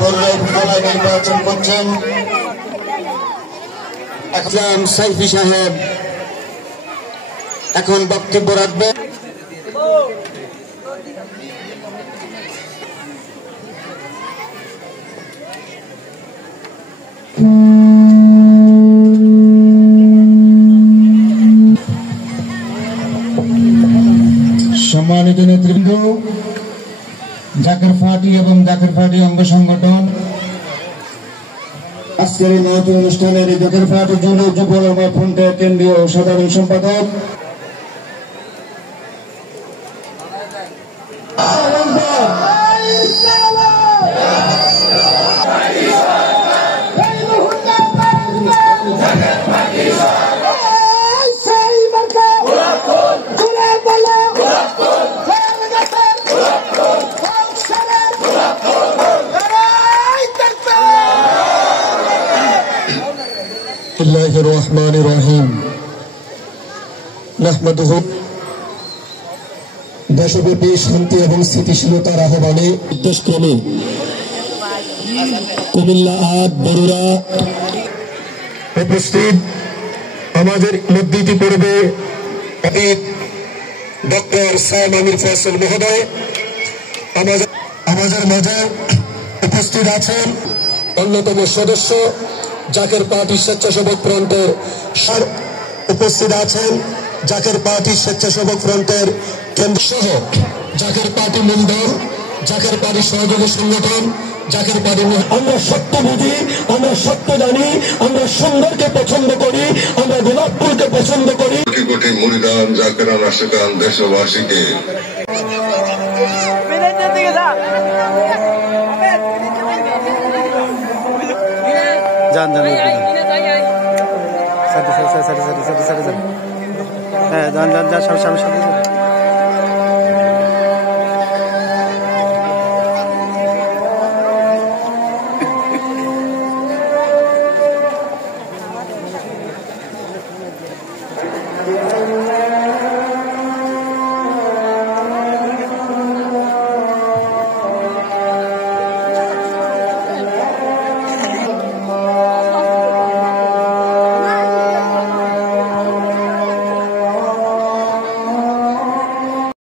বড়ুয়া উপজেলায় নির্বাচন করছেন সাইফি সাহেব এখন বক্তব্য রাখবেন। সম্মানিত নেতৃবৃন্দ, জাকের পার্টি এবং জাকের পার্টি অঙ্গ সংগঠন আজকের এই মহতী অনুষ্ঠানের জাকের পার্টি যুব ফ্রন্টের কেন্দ্রীয় সাধারণ সম্পাদক দেশব্যাপী শান্তি এবং স্থিতিশীলতার আহ্বানে উদ্দেশ্যক্রমে কুমিল্লা আট বরুড়া উপস্থিত আমাদের মধ্যে পূর্বে ডক্টর সায়েম আমির ফয়সাল মহোদয় আমাদের মাঝে উপস্থিত আছেন অন্যতম সদস্য জাকের পার্টি স্বেচ্ছাসেবক ফ্রন্টের উপস্থিত আছেন জাকের পার্টি স্বেচ্ছাসেবক ফ্রন্টের কেন্দ্র সহ জাকের পার্টি মূলদল, জাকের পার্টি সহযোগী সংগঠন, জাকের পার্টি। আমরা সত্য বুঝি, আমরা সত্য জানি, আমরা সুন্দরকে পছন্দ করি, আমরা গোলাপ ফুলকে পছন্দ করি। কোটি কোটি মুরিদান জাকেরান আশিকান দেশবাসীকে যান যান হ্যাঁ যান যান যান সামনে সামনে